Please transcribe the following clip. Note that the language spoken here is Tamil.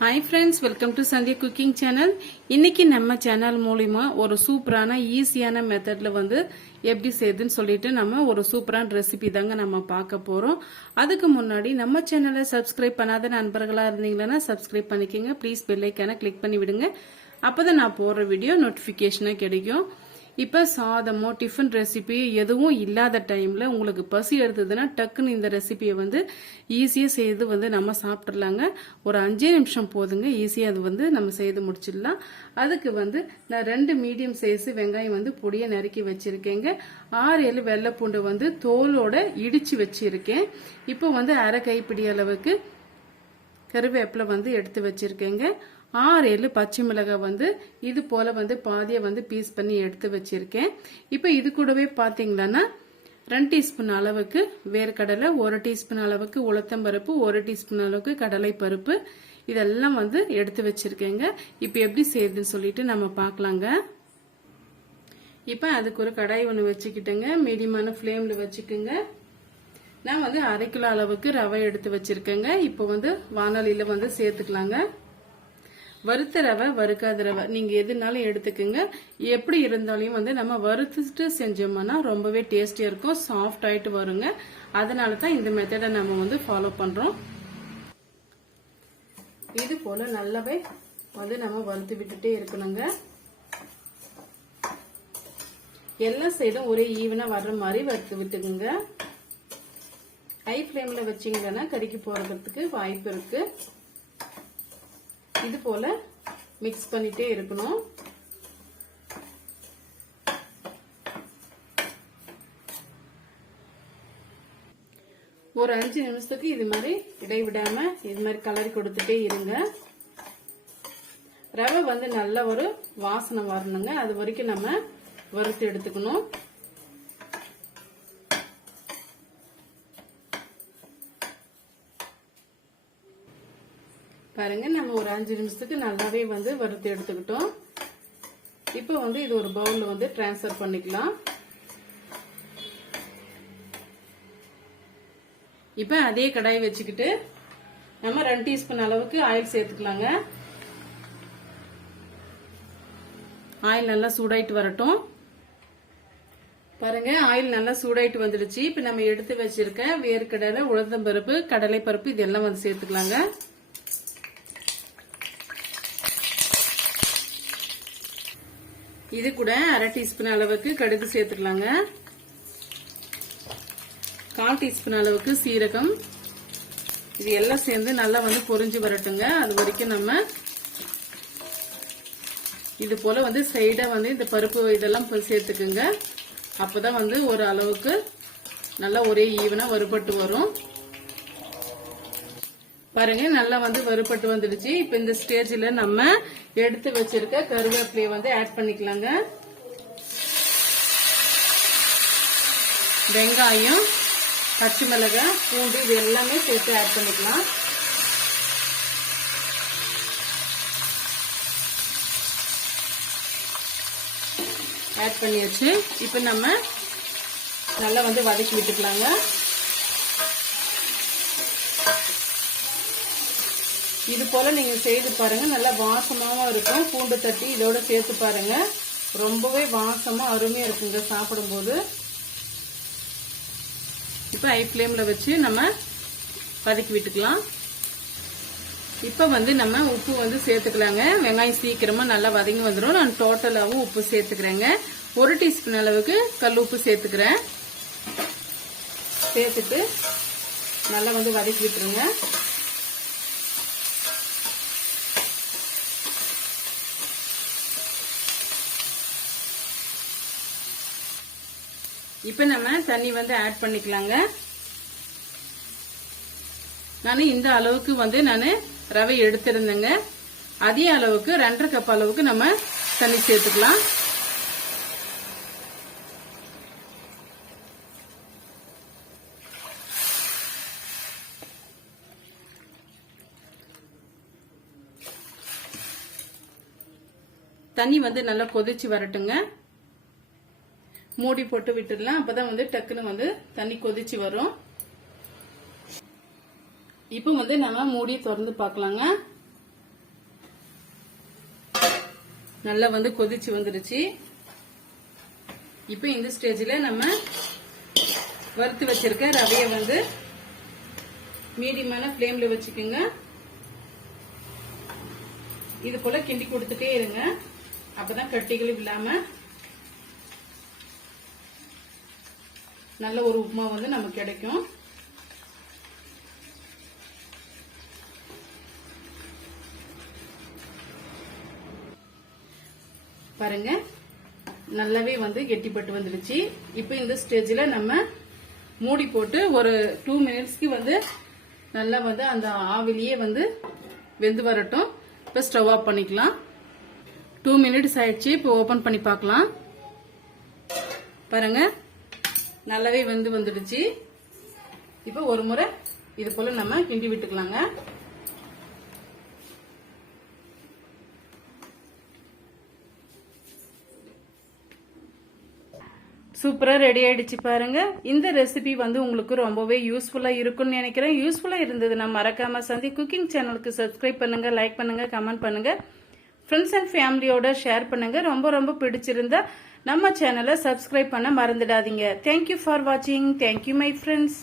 Hi friends welcome to Sandhya cooking channel இன்னைக்கு நம்ம சேனல் மூலிமா ஒரு சூப்பரான ஈஸியான மெத்தடில் வந்து எப்படி செய்யுதுன்னு சொல்லிட்டு நம்ம ஒரு சூப்பரான ரெசிபி தாங்க நம்ம பார்க்க போகிறோம் அதுக்கு முன்னாடி நம்ம சேனலை சப்ஸ்கிரைப் பண்ணாத நண்பர்களாக இருந்தீங்கன்னா சப்ஸ்கிரைப் பண்ணிக்கோங்க. ப்ளீஸ் பெல்லைக்கான கிளிக் பண்ணி விடுங்க அப்போ தான் நான் போடுற வீடியோ நோட்டிஃபிகேஷனாக கிடைக்கும். இப்போ சாதமோ டிஃபன் ரெசிபி எதுவும் இல்லாத டைமில் உங்களுக்கு பசி எடுத்ததுன்னா டக்குன்னு இந்த ரெசிபியை வந்து ஈஸியாக செய்து வந்து நம்ம சாப்பிட்றலாங்க ஒரு அஞ்சே நிமிஷம் போதுங்க. ஈஸியாக அது வந்து நம்ம செய்து முடிச்சிடலாம். அதுக்கு வந்து நான் ரெண்டு மீடியம் சைஸ் வெங்காயம் வந்து பொடியை நறுக்கி வச்சிருக்கேங்க. ஆறு ஏழு வெள்ளைப்பூண்டு வந்து தோலோட இடித்து வச்சுருக்கேன். இப்போ வந்து அரை கைப்பிடி அளவுக்கு கருவேப்பிலை வந்து எடுத்து வச்சுருக்கேங்க. ஆறு ஏழு பச்சை மிளகாய் வந்து இது போல வந்து பாதியை வந்து பீஸ் பண்ணி எடுத்து வச்சிருக்கேன். இப்போ இது கூடவே பார்த்தீங்கன்னா ரெண்டு டீஸ்பூன் அளவுக்கு வேர்க்கடலை ஒரு டீஸ்பூன் அளவுக்கு உளுத்தம்பருப்பு ஒரு டீஸ்பூன் அளவுக்கு கடலை பருப்பு. இதெல்லாம் வந்து எடுத்து வச்சிருக்கேங்க. இப்போ எப்படி செய்யுதுன்னு சொல்லிட்டு நம்ம பார்க்கலாங்க இப்போ அதுக்கு ஒரு கடாய் ஒன்று வச்சுக்கிட்டேங்க. மீடியமான ஃப்ளேமில் வச்சுக்கோங்க. நான் வந்து அரை கிலோ அளவுக்கு ரவை எடுத்து வச்சிருக்கேங்க. இப்போ வந்து வானொலியில் வந்து சேர்த்துக்கலாங்க. வறுத்த ரவை வறுக்காத ரவை நீங்க எதுனாலும் எடுத்துக்கோங்க. எப்படி இருந்தாலும் வந்து நம்ம வறுத்துட்டு செஞ்சோம்னா ரொம்பவே டேஸ்டியா இருக்கும் சாஃப்ட் ஆயிட்டு வருங்க. அதனால தான் இந்த மெத்தடை நம்ம வந்து ஃபாலோ பண்றோம். இது போல நல்லாவே வந்து நம்ம வறுத்து விட்டுட்டே இருக்கணுங்க. எல்லா சைடும் ஒரே ஈவனா வர்ற மாதிரி வறுத்து விட்டுக்குங்க. ஹை ஃப்ளேம்ல வச்சீங்கன்னா கறிக்கு போறதுக்கு வாய்ப்பு இருக்கு. இது போல மிக்ஸ் பண்ணிட்டே இருக்கணும். ஒரு அஞ்சு நிமிஷத்துக்கு இது மாதிரி இடைவிடாம இது மாதிரி கலரி கொடுத்துட்டே இருங்க. ரவை வந்து நல்ல ஒரு வாசனை வரணுங்க. அது வரைக்கும் நம்ம வறுத்து எடுத்துக்கணும். பாருங்க நம்ம ஒரு அஞ்சு நிமிஷத்துக்கு நல்லாவே வந்து வறுத்து எடுத்துக்கிட்டோம். இப்போ வந்து இது ஒரு பவுல்ல வந்து டிரான்ஸ்ஃபர் பண்ணிக்கலாம். இப்போ அதே கடாய் வச்சுக்கிட்டு நம்ம ரெண்டு டீஸ்பூன் அளவுக்கு ஆயில் சேர்த்துக்கலாங்க. ஆயில் நல்லா சூடாயிட்டு வரட்டும். பாருங்க ஆயில் நல்லா சூடாயிட்டு வந்துடுச்சு. இப்ப நம்ம எடுத்து வச்சிருக்க வேர்க்கடலை உளுந்தம்பருப்பு கடலை பருப்பு இதெல்லாம் வந்து சேர்த்துக்கலாங்க. இது கூட அரை டீஸ்பூன் அளவுக்கு கடுகு சேர்த்துக்கலாங்க கால் டீஸ்பூன் அளவுக்கு சீரகம். இது எல்லாம் சேர்ந்து நல்லா வந்து பொரிஞ்சு வரட்டுங்க. அது வரைக்கும் நம்ம இது போல வந்து சைடா வந்து இந்த பருப்பு இதெல்லாம் சேர்த்துக்குங்க. அப்பதான் வந்து ஒரு அளவுக்கு நல்லா ஒரே ஈவனா வறுபட்டு வரும். பாருங்க நல்லா வந்து வறுபட்டு வந்துடுச்சு. இப்ப இந்த ஸ்டேஜ்ல நம்ம எடுத்து வச்சிருக்க கருவேப்பிலையை வந்து ஆட் பண்ணிக்கலாங்க. வெங்காயம் பச்சை மிளகாய் பூண்டு இது எல்லாமே சேர்த்து ஆட் பண்ணிக்கலாம். ஆட் பண்ணியாச்சு. இப்போ நம்ம நல்லா வந்து வதக்கி விட்டுக்கலாங்க. இது போல நீங்கள் செய்து பாருங்கள் நல்லா வாசமாகவும் இருக்கும். பூண்டு தட்டி இதோட சேர்த்து பாருங்கள் ரொம்பவே வாசமாக அருமையாக இருக்குங்க சாப்பிடும்போது. இப்போ ஐ ஃப்ளேமில் வச்சு நம்ம வதக்கி விட்டுக்கலாம். இப்போ வந்து நம்ம உப்பு வந்து சேர்த்துக்கலாங்க. வெங்காயம் சீக்கிரமாக நல்லா வதங்கி வந்துடும் நான் டோட்டலாகவும் உப்பு சேர்த்துக்கிறேங்க. ஒரு டீஸ்பூன் அளவுக்கு கல் உப்பு சேர்த்துக்கிறேன். சேர்த்துட்டு நல்லா வந்து வதக்கி விட்டுருங்க. இப்போ நம்ம தண்ணி வந்து ஆட் பண்ணிக்கலாங்க. நான் இந்த அளவுக்கு வந்து நான் ரவை எடுத்திருந்தேங்க. அதே அளவுக்கு ரெண்டரை கப் அளவுக்கு நம்ம தண்ணி சேர்த்துக்கலாம். தண்ணி வந்து நல்லா கொதிச்சு வரட்டுங்க. மூடி போட்டு விட்டுடலாம். அப்பதான் வந்து டக்குன்னு வந்து தண்ணி கொதிச்சு வரும். இப்போ வந்து நம்ம மூடி திறந்து பார்க்கலாங்க. நல்லா வந்து கொதிச்சு வந்துருச்சு. இப்போ இந்த ஸ்டேஜில் நம்ம வறுத்து வச்சிருக்க ரவையை வந்து மீடியமான ஃப்ளேம்ல வச்சுக்கோங்க. இது போல கிண்டி கொடுத்துட்டே இருங்க. அப்பதான் கட்டிகளும் இல்லாம நல்ல ஒரு உப்புமா வந்து நமக்கு கிடைக்கும். பாருங்க. நல்லாவே வந்து கெட்டிப்பட்டு வந்துடுச்சு. இப்போ இந்த ஸ்டேஜில் நம்ம மூடி போட்டு ஒரு டூ மினிட்ஸ்க்கு வந்து நல்லா வந்து அந்த ஆவிலேயே வந்து வெந்து வரட்டும். இப்போ ஸ்டவ் ஆஃப் பண்ணிக்கலாம். டூ மினிட்ஸ் ஆயிடுச்சு. இப்போ ஓப்பன் பண்ணி பார்க்கலாம். பாருங்கள் நல்லாவே வெந்து வந்துடுச்சு. இப்போ ஒரு முறை இது போல நம்ம கிண்டி விட்டுக்கலாங்க. சூப்பராக ரெடி ஆயிடுச்சு பாருங்க. இந்த ரெசிபி வந்து உங்களுக்கு ரொம்பவே யூஸ்ஃபுல்லாக இருக்கும்னு நினைக்கிறேன். யூஸ்ஃபுல்லாக இருந்ததுன்னா மறக்காம சந்தி குக்கிங் சேனலுக்கு சப்ஸ்கிரைப் பண்ணுங்க லைக் பண்ணுங்க கமெண்ட் பண்ணுங்க. ஃப்ரெண்ட்ஸ் அண்ட் ஃபேமிலியோட ஷேர் பண்ணுங்க. ரொம்ப ரொம்ப பிடிச்சிருந்தா நம்ம சேனலை சப்ஸ்கிரைப் பண்ண மறந்துடாதீங்க. தேங்க்யூ ஃபார் வாட்சிங் தேங்க்யூ மை ஃப்ரெண்ட்ஸ்